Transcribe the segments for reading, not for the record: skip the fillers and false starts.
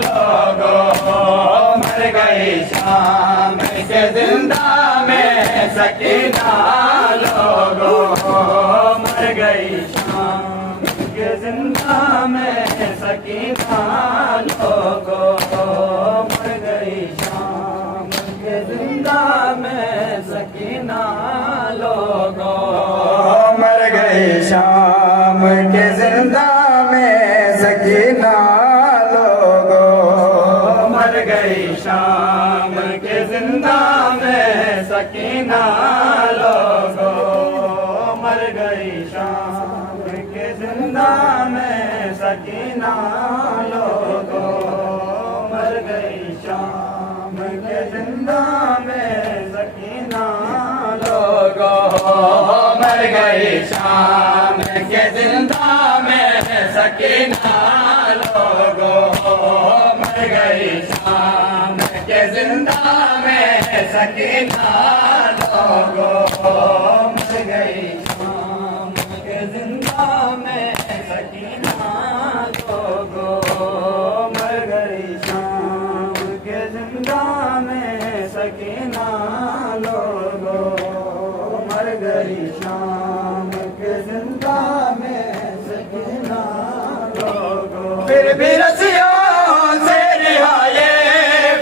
लोगों मर गई शाम के जिंदा में सकीना लोगों मर गई शाम के जिंदा में सकीना लोगों मर गई शाम के जिंदा में सकीना लोगों मर गई शाम के जिंदा में सकीना लोगों मर गई शाम के जिंदा में सकीना लोगों मर गई शाम के जिंदा में सकीना लोगों मर गई शाम के जिंदा में सकीना लोगों मर गई शाम के जिंदा में सकीना लोगों मर गई शाम के जिंदा में सकीना लोगों मर गई शाम के जिंदा में सकीना लोगों मर गई शाम के जिंदा में सकीना लोगों मर गई शाम के जिंदा में सकीना लोगों फिर भी रसियों से रिहाए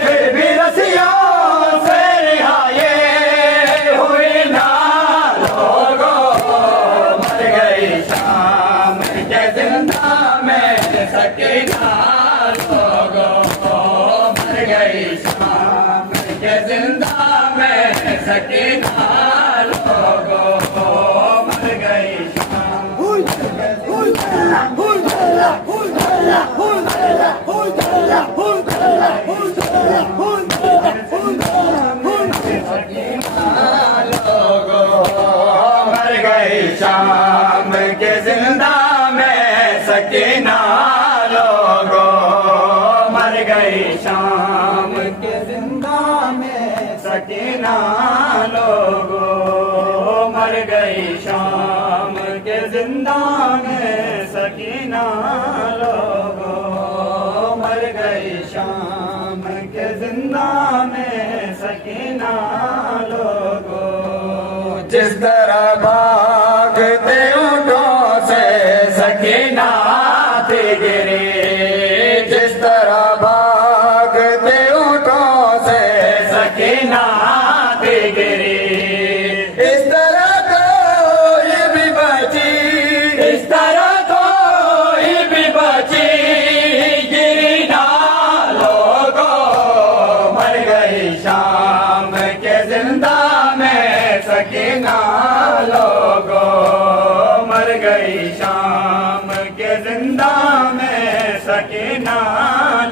फिर भी रसियों से रिहाए हुई ना लोगों मर गई शाम के जिंदा में सकीना लोगों मर गई शाम के जिंदा में सकीना लोगों मर गई मर गई शाम के जिंदा में सकीना लोगों मर गई शाम के जिंदा में सकीना लोगों मर गई शाम के जिंदा में सकीना लोगों मर गई शाम के जिंदा में सकीना लोगों जिस तरह भागते ऊँटों से सकीना थी गिरी जिस तरह भागते ऊँटों से सकीना थी गिरी इस तरह कोई भी बची इस तरह कोई भी बची गिरी ना लोगों मर गई शाम के जिंदा में सकीना लोगों मर गई शाम के जिंदा में सकीना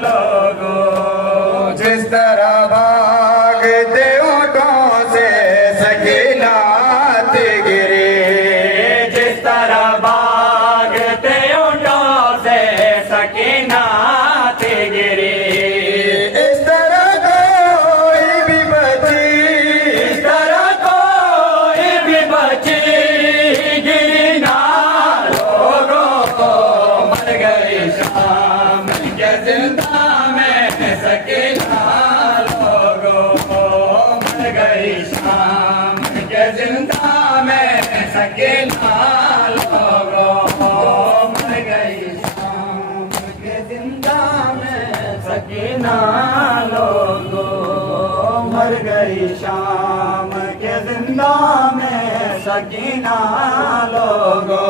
लोगों जिस तरह भागते ऊँटों से सकीना थी गिरी जिस तरह भागते ऊँटों से सकीना थी गिरी इस तरह कोई भी बची इस तरह कोई भी बची गिरी ना लोगों मर गई शाम के जिंदा में सकीना लोगों मर गई शाम के जिंदा में सकीना लोगों मर गई शाम के जिंदा में सकीना लोगों मर गई शाम के जिंदा में सकीना लोगों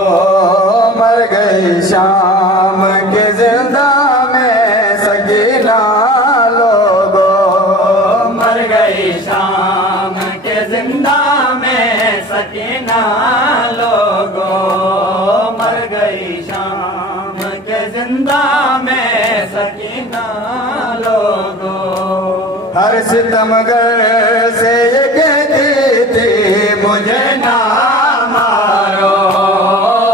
मर गई शाम के जिंदा में सकीना लोगों मर गई शाम के जिंदा में सकीना लोगों मर गई शाम के जिंदा में सकीना लोगों हर सितमगर से ये कहती थी मुझे ना मारो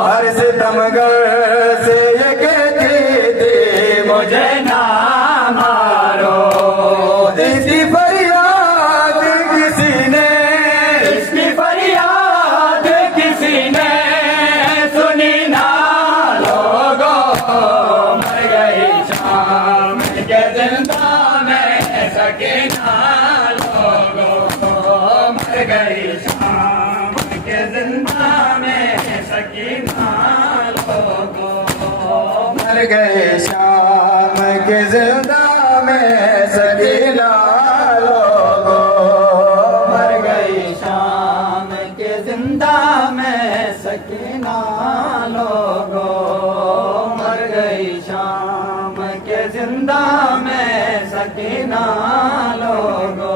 हर सितमगर से ये कहती थी मुझे ना मारो इसकी फरियाद किसी ने इसकी फरियाद किसी ने सुनी ना लोगों मर गई शाम के जिंदा में सकीना लोगों मर गई शाम के जिंदा में सकीना लोगों मर गए शाम के जिंदा में सकीना लोगों मर गई शाम के जिंदा में सकीना लोगों मर गई शाम के जिंदा में सकीना लोगों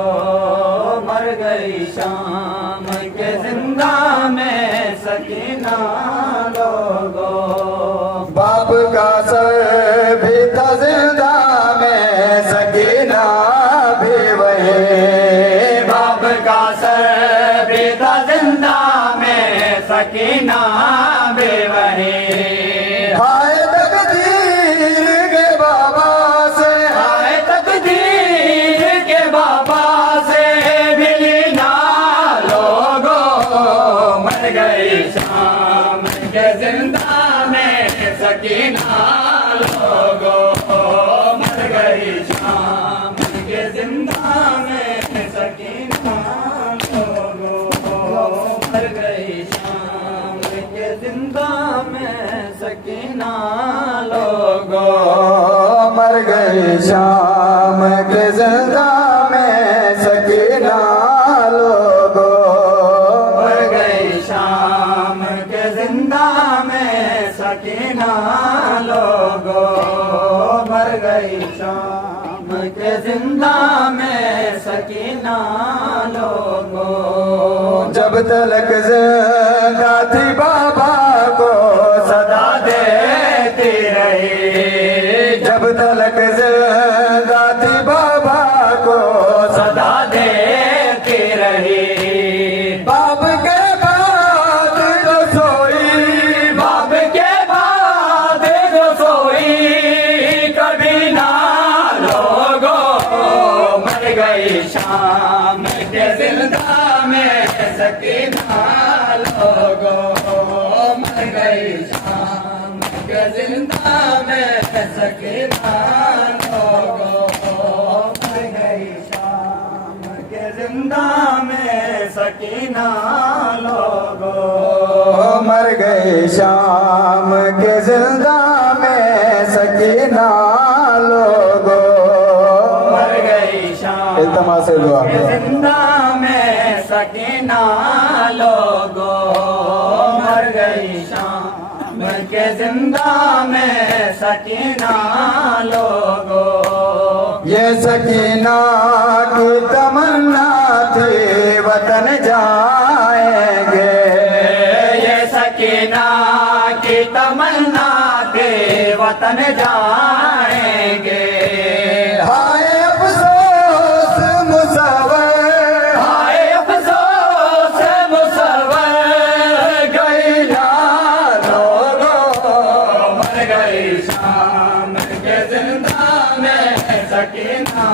मर गई शाम के जिंदा में सकीना लोगों बाप का सर भी था जिंदा में सकीना भी वही बाप का सर भी था जिंदा में सकीना भी वही हाय तकदीर के बाबा से हाय तकदीर के बाबा से मिली ना लोगों मर गई शाम के जिंदा में सकीना लोगों मर गई शाम के जिंदा में सकीना लोगों मर गई शाम के जिंदा में सकीना लोगों मर गए शाम के जिंदा में सकीना लोगों मर गई शाम के जिंदा में सकीना लोगों मर गई शाम के जिंदा में सकीना लोगों जब तलक जिंदा थी बाबा को सदा देती रही जब तलक जिंदा थी बाबा को सदा देती रही बाप के बाद जो सोई बाप के बाद जो सोई कभी ना लोगों मर गई शाम के जिंदा में सकीना लोगों मर गई शाम के जिंदा में सकीना लोगों मर गई शाम के जिंदा में सकीना लोगों मर गए शाम के जिंदा में सकीना लोगो मर गई शाम इल्तमास से दुआ के जिंदा में सकीना लोगो मर गई शाम के जिंदा में सकीना लोगो ये सकीना की तमन्ना थी वतन जाएंगे ये सकीना की तमन्ना थे वतन जाएंगे हाय अफसोस मुसव्वर हाय अफसोस मुसव्वर गई ना लोगों मर गई शाम के जिंदा में सकीना